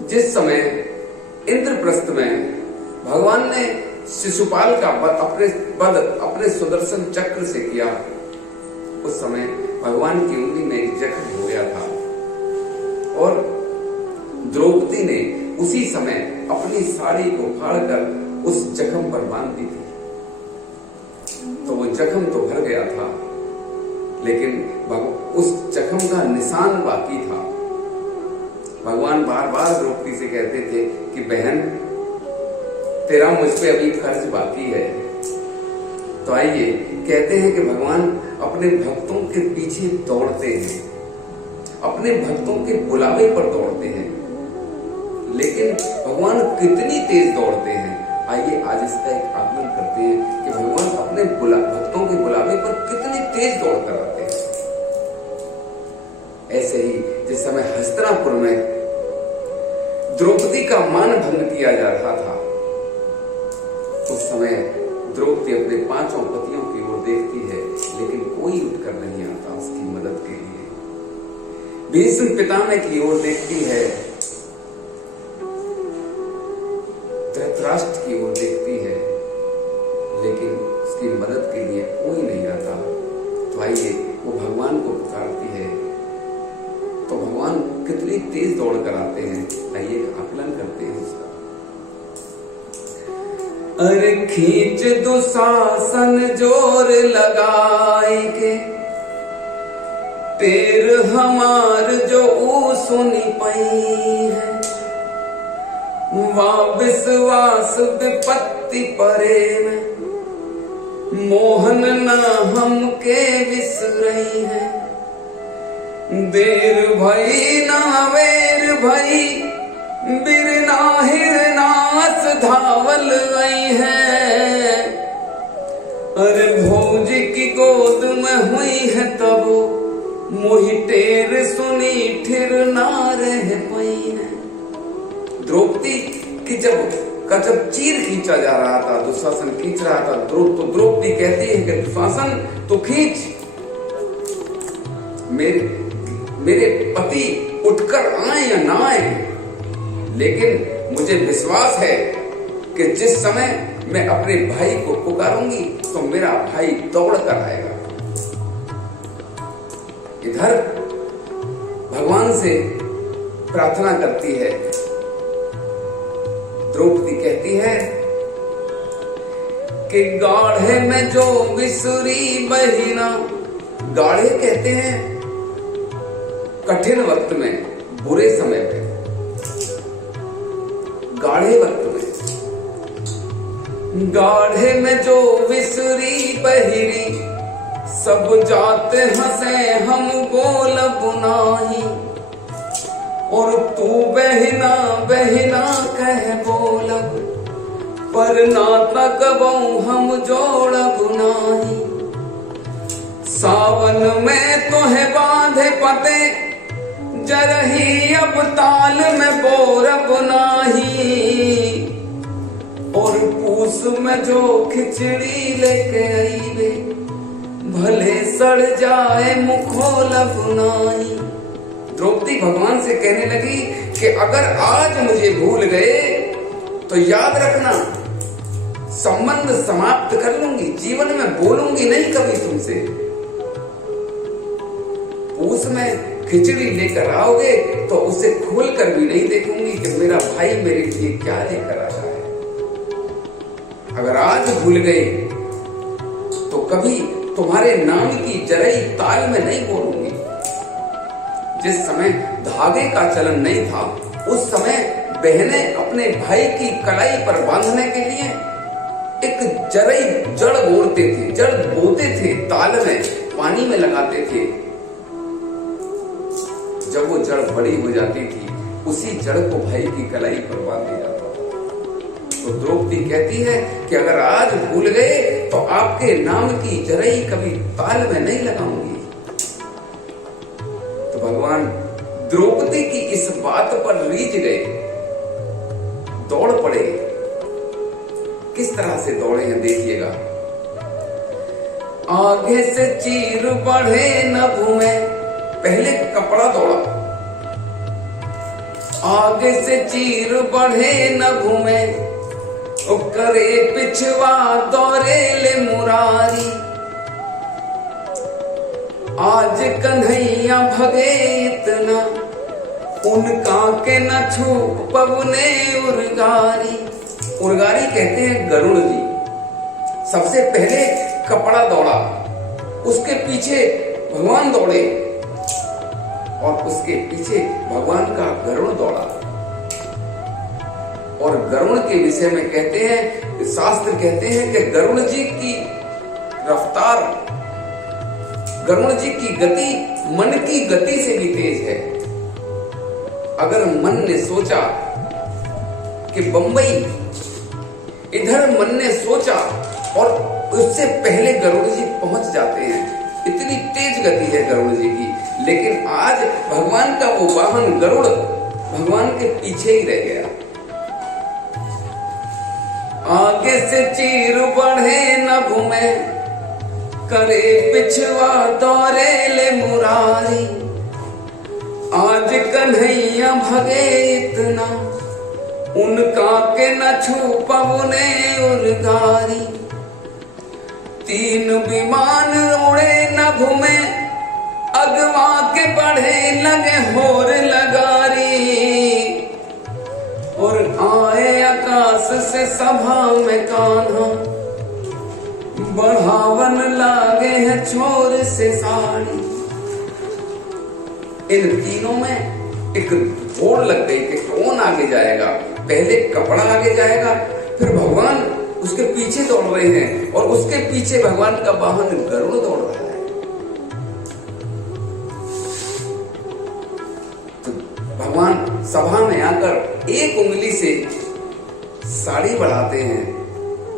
जिस समय इंद्रप्रस्थ में भगवान ने शिशुपाल का वध अपने सुदर्शन चक्र से किया, उस समय भगवान की उंगली में एक जख्म हो गया था और द्रौपदी ने उसी समय अपनी साड़ी को फाड़कर उस जख्म पर बांध दी थी। तो वो जख्म तो भर गया था, लेकिन उस जख्म का निशान बाकी था। भगवान बार बार द्रौपदी से कहते थे कि बहन, तेरा मुझ पे अभी खर्च बाकी है। तो आइए कहते हैं कि भगवान अपने भक्तों के पीछे दौड़ते हैं, अपने भक्तों के बुलावे पर दौड़ते हैं, लेकिन भगवान कितनी तेज दौड़ते हैं। आइए आज इसका एक आकलन करते हैं कि भगवान अपने भक्तों के बुलावे पर कितनी तेज दौड़ कर आते हैं। ऐसे ही जिस समय हस्तिनापुर में द्रौपदी का मान भंग किया जा रहा था, उस समय द्रौपदी अपने 5 पतियों की ओर देखती है, लेकिन कोई उठकर नहीं आता उसकी मदद के लिए। भीष्म पितामह की ओर देखती है, धृतराष्ट्र की ओर देखती है, लेकिन उसकी मदद के लिए कोई नहीं आता। तो आइए वो भगवान को पुकारती है, तो भगवान कितनी तेज दौड़ कर आते हैं। आइए आकलन करते हैं उसका। अरे खींच दुशासन जोर लगाए के, तेर हमार जो सुनी पई है, वा विश्वास विपत्ति परे में, मोहन न हमके विसरई है। देर भई ना वेर भई, बिरना हिरनास धावल गई है। अरे भौज की गोद में हुई है तब, मोहि टेर सुनी ठिर ना रह पई है। द्रौपदी की जब चीर खींचा जा रहा था, दुशासन खींच रहा था, तो द्रौपदी कहती है कि दुशासन तो खींच, मेरे पति उठकर आए या ना आए, लेकिन मुझे विश्वास है कि जिस समय मैं अपने भाई को पुकारूंगी तो मेरा भाई दौड़ कर आएगा। इधर भगवान से प्रार्थना करती है द्रौपदी, कहती है कि गाढ़े में जो विसुरी बहिना, गाढ़े कहते हैं कठिन वक्त में, बुरे समय पे, गाढ़े वक्त में, गाढ़े में जो विसुरी बहिरी, सब जाते हंसे हम बोलब नाही। और तू बहिना बहिना कह बोलब, पर नाता कबऊ हम जोड़ब नाही। सावन में तो है बांधे पते, जरही अब ताल में बोरब नाही। और पूस में जो खिचड़ी लेके आईबे, भले सड़ जाए मुखोलब नाही। द्रौपदी भगवान से कहने लगी कि अगर आज मुझे भूल गए तो याद रखना, संबंध समाप्त कर लूंगी, जीवन में बोलूंगी नहीं कभी तुमसे। पूस में खिचड़ी लेकर आओगे तो उसे खोलकर भी नहीं देखूंगी कि मेरा भाई मेरे लिए क्या लेकर आया है। अगर आज भूल गए तो कभी तुम्हारे नाम की जरई ताल में नहीं बोलूंगी। जिस समय धागे का चलन नहीं था, उस समय बहनें अपने भाई की कलाई पर बांधने के लिए एक जड़ बोते थे, जड़ बोते थे, ताल में पानी में लगाते थे। जब वो जड़ बड़ी हो जाती थी, उसी जड़ को भाई की कलाई पर बांध दिया जाता था। तो द्रौपदी कहती है कि अगर आज भूल गए तो आपके नाम की जरई कभी ताल में नहीं लगाऊंगी। तो भगवान द्रौपदी की इस बात पर रीझ गए, दौड़ पड़े। किस तरह से दौड़े हैं देखिएगा। आगे से चीर बढ़े नभ में, पहले कपड़ा दौड़ा, आगे से चीर बढ़े न घूमे, ओ करे पिछवा दौरे ले मुरारी। आज कन्हैया भगे इतना, उनका के न छू पवने उर्गारी। उर्गारी कहते हैं गरुड़ जी। सबसे पहले कपड़ा दौड़ा, उसके पीछे भगवान दौड़े और उसके पीछे भगवान का गरुड़ दौड़ा। और गरुड़ के विषय में कहते हैं, शास्त्र कहते हैं कि गरुड़ जी की रफ्तार, गरुड़ जी की गति मन की गति से भी तेज है। अगर मन ने सोचा कि बंबई, इधर मन ने सोचा और उससे पहले गरुड़ जी पहुंच जाते हैं। इतनी तेज गति है गरुड़ जी की। लेकिन आज भगवान का वो वाहन गरुड़ भगवान के पीछे ही रह गया। आगे से चीर बढ़े न घूमे, करे पिछवा दौरे ले मुरारी। आज कन्हैया भगे इतना, उनका के न छू पवने उर्गारी। तीन विमान उड़े न घूमे, अगवा के बढ़े लगे होर लगारी। और आए आकाश से सभा में कान्हा, बढ़ावन लागे है छोर से साड़ी। इन तीनों में एक होड़ लग गई कि कौन आगे जाएगा। पहले कपड़ा आगे जाएगा, फिर भगवान उसके पीछे दौड़ रहे हैं और उसके पीछे भगवान का वाहन गरुड़ दौड़ रहा है। तो भगवान सभा में आकर एक उंगली से साड़ी बढ़ाते हैं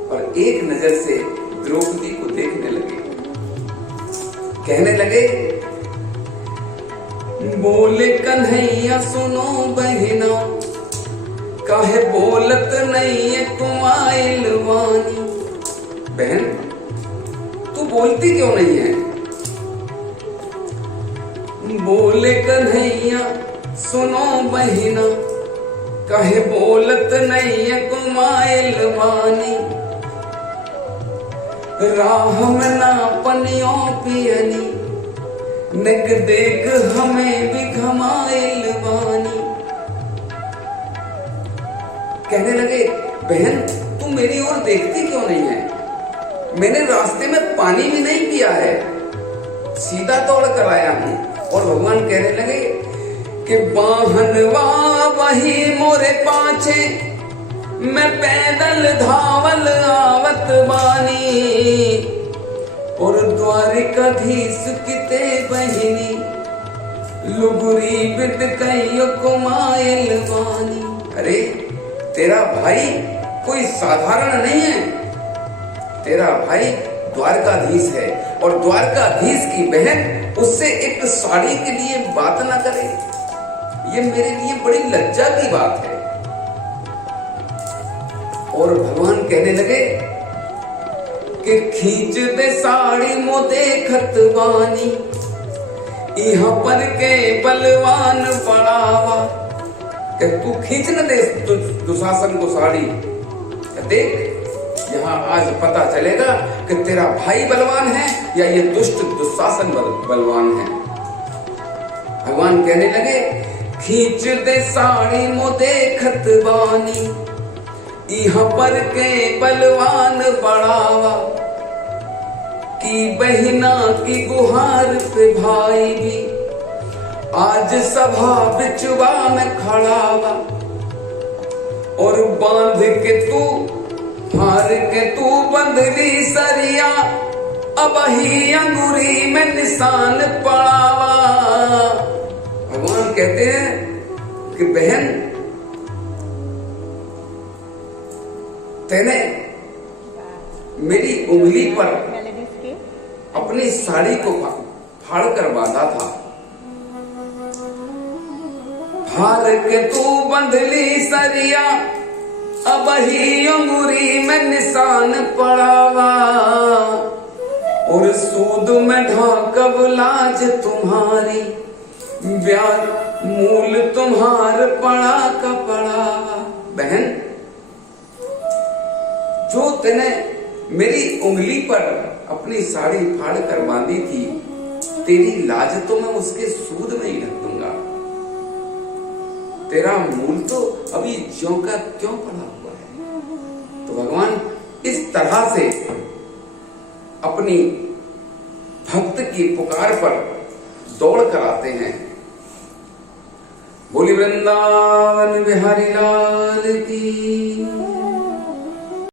और एक नजर से द्रौपदी को देखने लगे। कहने लगे, बोले कन्हैया सुनो बहना, काहे बोलत नहीं है कुमाइल वानी। बहन तू बोलती क्यों नहीं है? बोले कन्हैया सुनो बहना, काहे बोलत नहीं है कुमाइल वानी। राह में ना पनियो पियनी, नग देख हमें भी घमाइल वानी। कहने लगे, बहन तुम मेरी ओर देखती क्यों नहीं है? मैंने रास्ते में पानी भी नहीं पिया है, सीधा दौड़ कर आया हूं। और भगवान कहने लगे कि वाहनवा वही मोरे पाछे, मैं पैदल धावल आवत बानी। और द्वारिकाधीश किते बहिनी, लुगुरी बिद कई कुमाइल वानी। अरे तेरा भाई कोई साधारण नहीं है, तेरा भाई द्वारकाधीश है। और द्वारकाधीश की बहन उससे एक साड़ी के लिए बात ना करे, ये मेरे लिए बड़ी लज्जा की बात है। और भगवान कहने लगे कि खींच दे साड़ी मो देखत बानी, यहाँ पर के बलवान पड़ावा। कि तू खींच न दे दुशासन को साड़ी, देख यहाँ आज पता चलेगा कि तेरा भाई बलवान है या ये दुष्ट दुशासन बलवान है। भगवान कहने लगे, खींच दे साड़ी मो देखत बानी, यहाँ पर के बलवान बढ़ावा। की बहिना की गुहार पे भाई भी, आज सभा बिचवा में खड़ावा। और बांध के तू हार के तू बंधली सरिया, अब ही अंगूरी में निशान पड़ावा। भगवान कहते हैं कि बहन तेने मेरी उंगली पर अपनी साड़ी को फाड़ कर बांधा था, हार के तू बंधली सरिया, अब ही अंगूरी में निशान पड़ावा। और सूद में ढाकब लाज तुम्हारी, ब्याज मूल तुम्हार पड़ा का पड़ा। बहन, जो तूने मेरी उंगली पर अपनी साड़ी फाड़ कर बांधी थी, तेरी लाज तो मैं उसके सूद में ही ढक दूंगा। तेरा मूल तो अभी ज्यों का त्यों पड़ा हुआ है। तो भगवान इस तरह से अपनी भक्त की पुकार पर दौड़ कर आते हैं। बोली वृंदावन बिहारी लाल की।